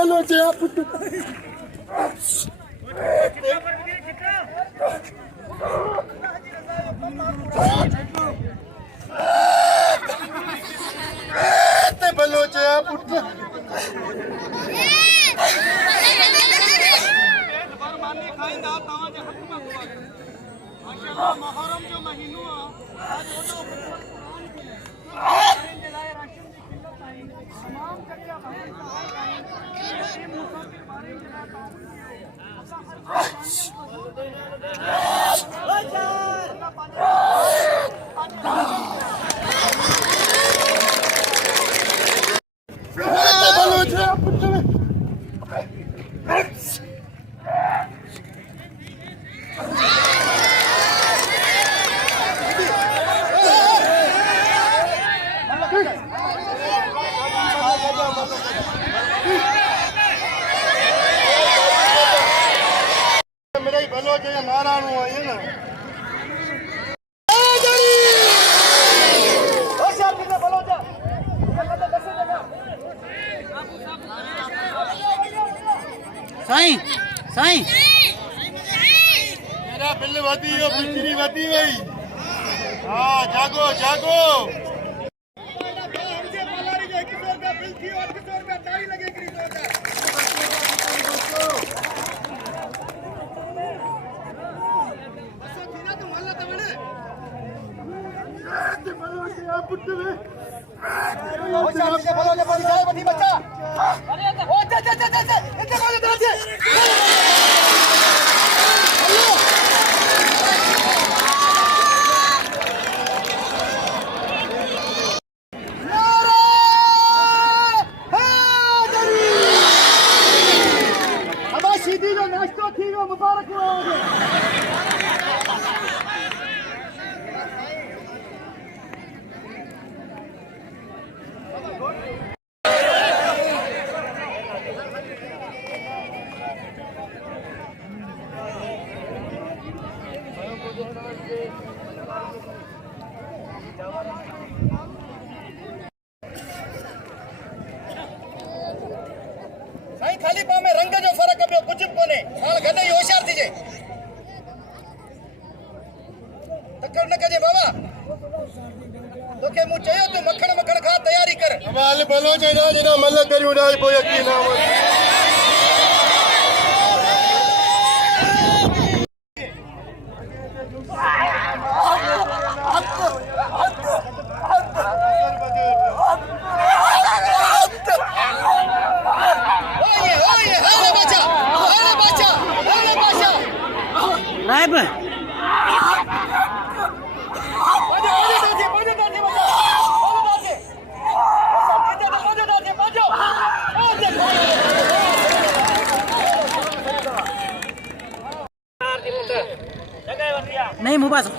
Bloch पुट बलोच पुट मुहर्रम जो महीनो आज तमाम करिया भाई मुसाफिर बारे मेरा बलोच माराणू है ना साईं साईं मेरा बिल वधी वियो बिजली वधी वई हाँ जागो जागो मुबारक हो साईं खाली पाव में रंग जो फर्क है कुछ कोने हाल गदे होशियार थी जे तकड़ न कजे बाबा तोके मु चयो तू मखण मखण खा तैयारी कर हवाल बलोच ना जना मल करियो ना को यकीन ना नायब नहीं मुबास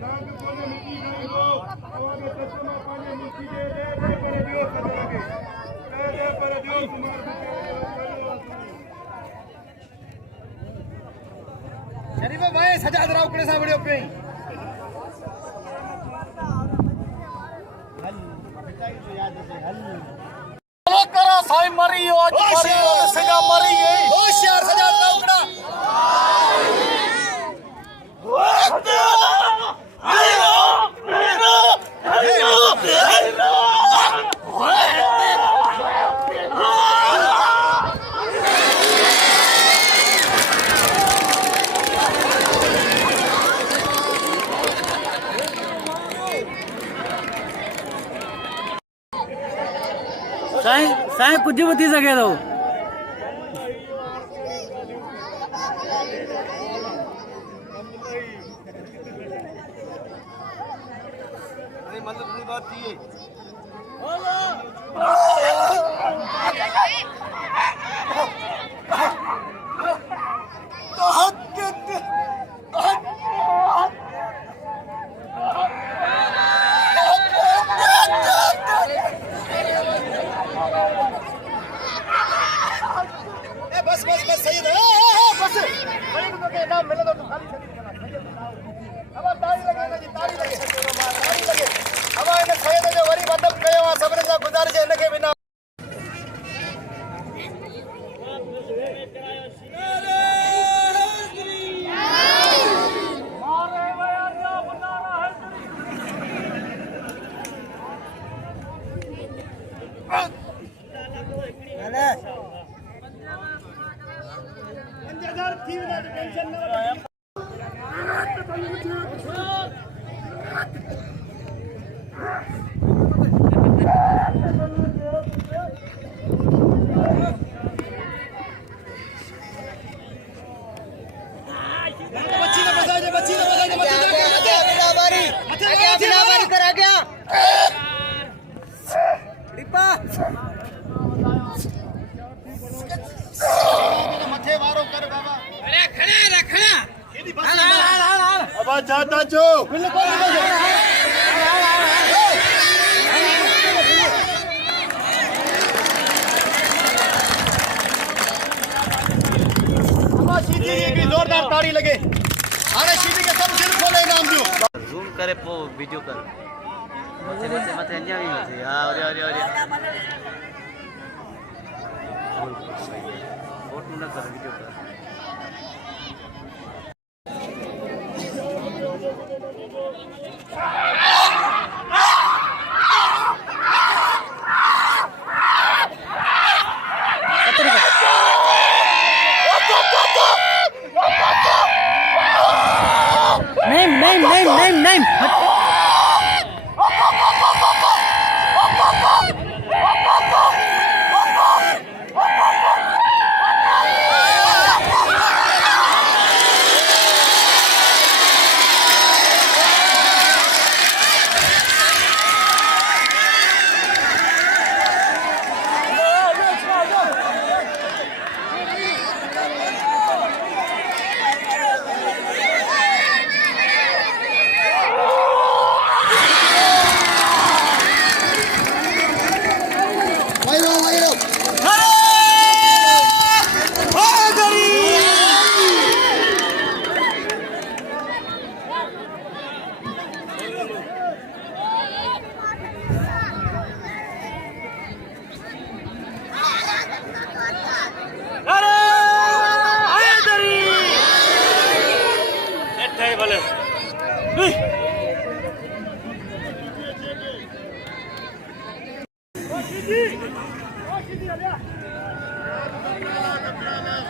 नाग कोने मिट्टी खाई लो और ये तस्मा पानी मिट्टी दे दे पर दियो खतरा के शरीफ भाई सजाद राव कड़े सावड़ियो पे करा साईं मरी आज मरी और सजा मरी है होशियार सजाद राव कड़ा साईं साईं कुछ भी थी सके तो मतलब बात थी बस बस बस सही है बस खड़ी तो के नाम मिले तो खाली अब ताली लगे ना जी ताली लगे अब इने सही जो वरी मतलब कयो आ सबने सा गुजारिश है इनके बिना अब जाता जो जोरदार ताड़ी लगे अरे सीधी के सब दिल खोले नाम जो ઝૂમ કરે પો વિડિયો કર મથે મથે મથે અહીંયા આવી મથે હા અરે અરે અરે ફોટો ન કર વિડિયો કર Name.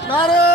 नारे